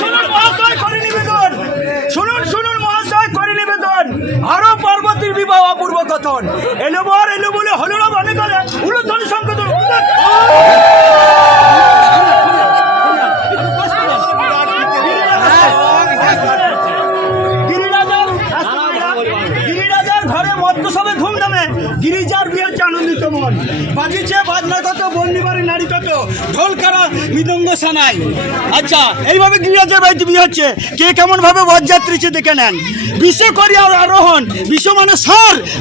শুনুন মহাশয় করে নিবেদন, শুনুন শুনুন মহাশয় করে নিবেদন, আরো পার্বতীর বিবাহ অপূর্ব কথন, এলো বর এলো বলে হলো না মনে করে উলুধ্বনি সংকোচন। গিরিরাজার ঘরে মধ্যসবে ধুমধামে গিরিজার বিয়ে হচ্ছে আনন্দিত মন, বাজিছে বাজনা কত, বন্দিবাড়ি নারী কত, ঢোলকারা মৃদঙ্গ সানাই। আচ্ছা, এইভাবে গিরিরাজার বাড়িতে বিয়ে হচ্ছে, কে কেমন ভাবে বরযাত্রীছে দেখে নেন। বিশ্বে করি আরোহণ, বিশ্ব মানে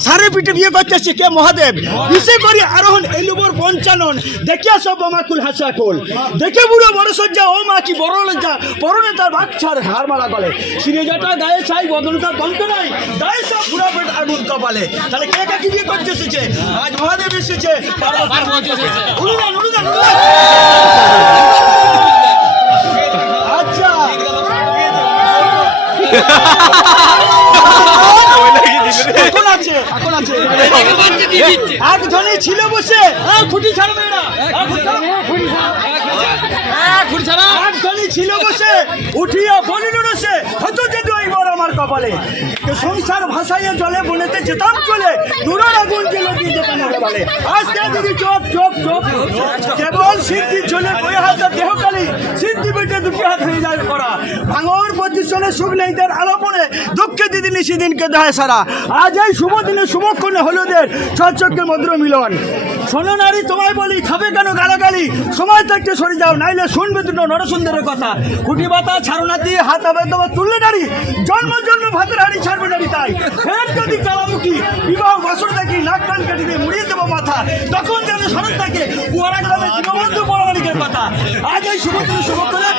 সারের পিঠে বিয়ে করতেছে কে মহাদেব, বিশ্বে করি আরোহণ এলুবর পঞ্চানন, দেখিয়া সব মামাকুল হাসাকুল, দেখে বুড়ো বড় সজ্জা ও মা কি বড় লজ্জা, পরনে তার বাক ছাড় হার মালা গলে, সিনেজাটা গায়ে ছাই বদন তার বন্ধ নাই, গায়ে সব পুরা পেট আগুন কপালে। তাহলে কে কাকে বিয়ে করতে এসেছে? আজ মহাদেব এসেছে, আচ্ছা এখন আছে, এখন আছে একজনই ছিল বসে খুঁটি ছাড়বে না, একজনই ছিল বসে উঠিয়া বলিল রসে, হতো যেহেতু এইবার আমার কপালে, সংসার ভাসাইয়া জলে বনেতে যেতাম চলে, দূরের আগুন জেলে দিয়ে যেতাম বলে, আজকে যদি চোখ চোখ চোখ কেবল সিদ্ধি চলে বই হাতে দেহকালী, সিদ্ধি বেটে দুটি হাত হয়ে যায় করা, ভাঙর প্রতিষ্ঠানে সুখ নেই তার আলোপনে, দুঃখে দিদিনি সেদিনকে দেয় সারা, আজ এই শুভ দিনে শুভক্ষণে হলুদের ছচক্ষে মধুর মিলন। শোনো নারী তোমায় বলি, খাবে কেন গালাগালি, সময় থাকতে সরে যাও নাইলে শুনবে দুটো নরসুন্দরের কথা, খুঁটি বাতা ছাড়ো না দিয়ে হাত হবে তোমার তুললে নারী, জন্ম জন্ম ভাতের হাড়ি ছাড়বে নারী, তাই ফের যদি কালামুখী বিবাহ বাসর দেখি নাক কান কেটে দিয়ে মুড়িয়ে দেবো মাথা, তখন যেন স্মরণ থাকে কুয়ারা গ্রামে জীববন্ধু বড় মালিকের কথা। আজ এই শুভ দিনে শুভক্ষণে